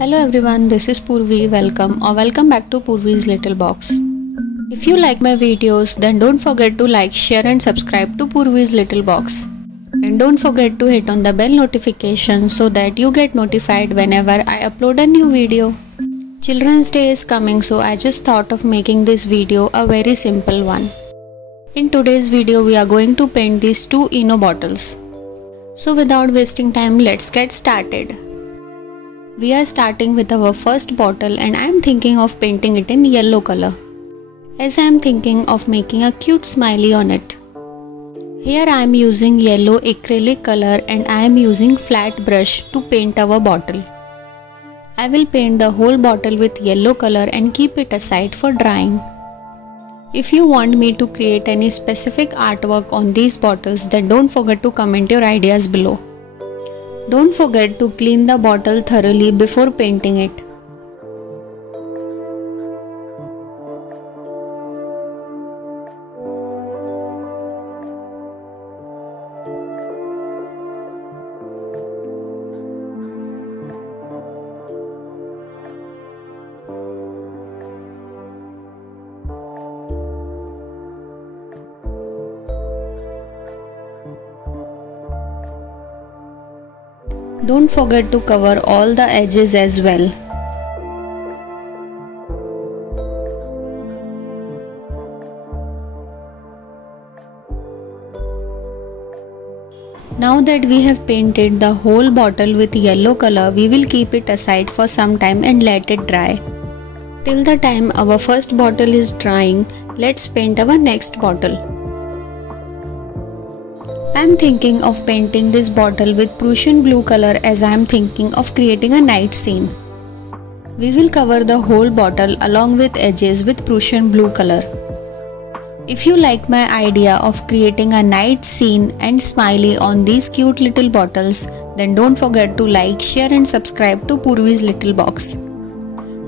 Hello everyone, this is Purvi. Welcome back to Purvi's Little Box. If you like my videos, then don't forget to like, share and subscribe to Purvi's Little Box. And don't forget to hit on the bell notification so that you get notified whenever I upload a new video. Children's Day is coming, so I just thought of making this video a very simple one. In today's video, we are going to paint these two ENO bottles. So without wasting time, let's get started. We are starting with our first bottle and I am thinking of painting it in yellow color, as I am thinking of making a cute smiley on it. Here I am using yellow acrylic color and I am using flat brush to paint our bottle. I will paint the whole bottle with yellow color and keep it aside for drying. If you want me to create any specific artwork on these bottles, then don't forget to comment your ideas below. Don't forget to clean the bottle thoroughly before painting it. Don't forget to cover all the edges as well. Now that we have painted the whole bottle with yellow color, we will keep it aside for some time and let it dry. Till the time our first bottle is drying, let's paint our next bottle. I am thinking of painting this bottle with Prussian blue color as I am thinking of creating a night scene. We will cover the whole bottle along with edges with Prussian blue color. If you like my idea of creating a night scene and smiley on these cute little bottles, then don't forget to like, share and subscribe to Purvi's Little Box.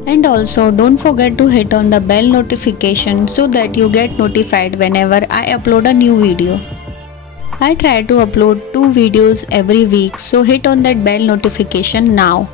And also don't forget to hit on the bell notification so that you get notified whenever I upload a new video. I try to upload 2 videos every week, so hit on that bell notification now.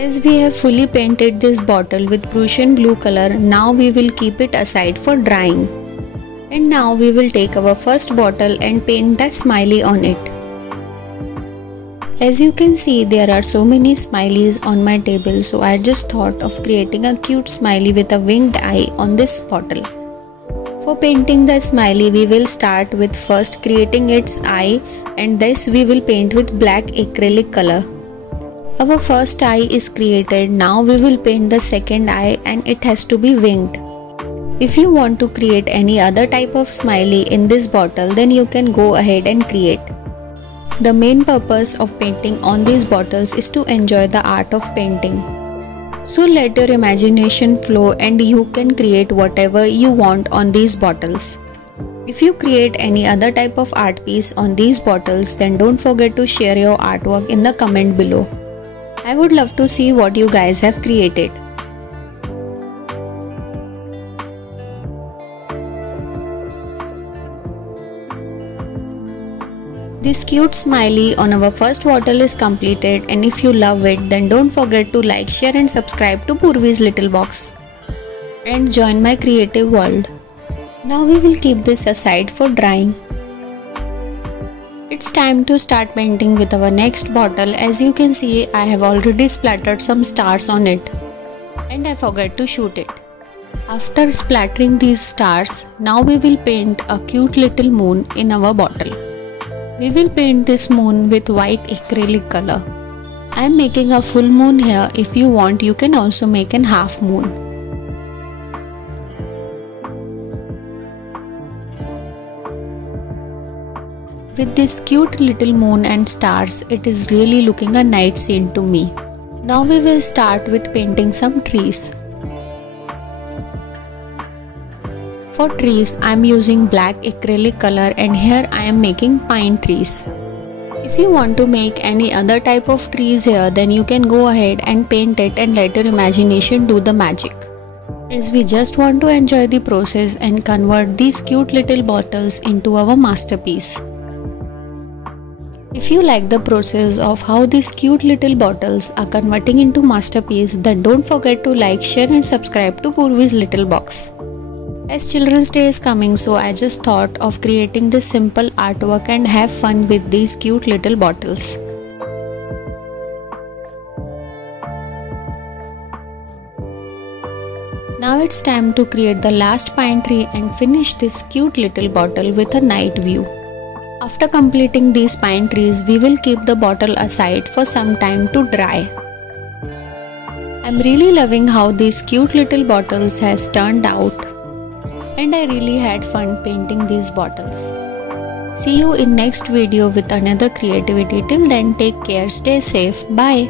As we have fully painted this bottle with Prussian blue color, now we will keep it aside for drying. And now we will take our first bottle and paint a smiley on it. As you can see, there are so many smileys on my table, so I just thought of creating a cute smiley with a winged eye on this bottle. For painting the smiley, we will start with first creating its eye, and this we will paint with black acrylic color. Our first eye is created. Now we will paint the second eye and it has to be winged. If you want to create any other type of smiley in this bottle, then you can go ahead and create. The main purpose of painting on these bottles is to enjoy the art of painting. So let your imagination flow and you can create whatever you want on these bottles. If you create any other type of art piece on these bottles, then don't forget to share your artwork in the comment below. I would love to see what you guys have created. This cute smiley on our first bottle is completed, and if you love it, then don't forget to like, share and subscribe to Purvi's Little Box and join my creative world. Now we will keep this aside for drying. It's time to start painting with our next bottle. As you can see, I have already splattered some stars on it and I forgot to shoot it. After splattering these stars, now we will paint a cute little moon in our bottle. We will paint this moon with white acrylic color. I am making a full moon here. If you want, you can also make an half moon. With this cute little moon and stars, it is really looking a night scene to me. Now we will start with painting some trees. For trees, I am using black acrylic color, and here I am making pine trees. If you want to make any other type of trees here, then you can go ahead and paint it and let your imagination do the magic. As we just want to enjoy the process and convert these cute little bottles into our masterpiece. If you like the process of how these cute little bottles are converting into masterpiece, then don't forget to like, share and subscribe to Purvi's Little Box. As Children's Day is coming, so I just thought of creating this simple artwork and have fun with these cute little bottles. Now it's time to create the last pine tree and finish this cute little bottle with a night view. After completing these pine trees, we will keep the bottle aside for some time to dry. I'm really loving how these cute little bottles has turned out, and I really had fun painting these bottles. See you in next video with another creativity. Till then, take care, stay safe, bye.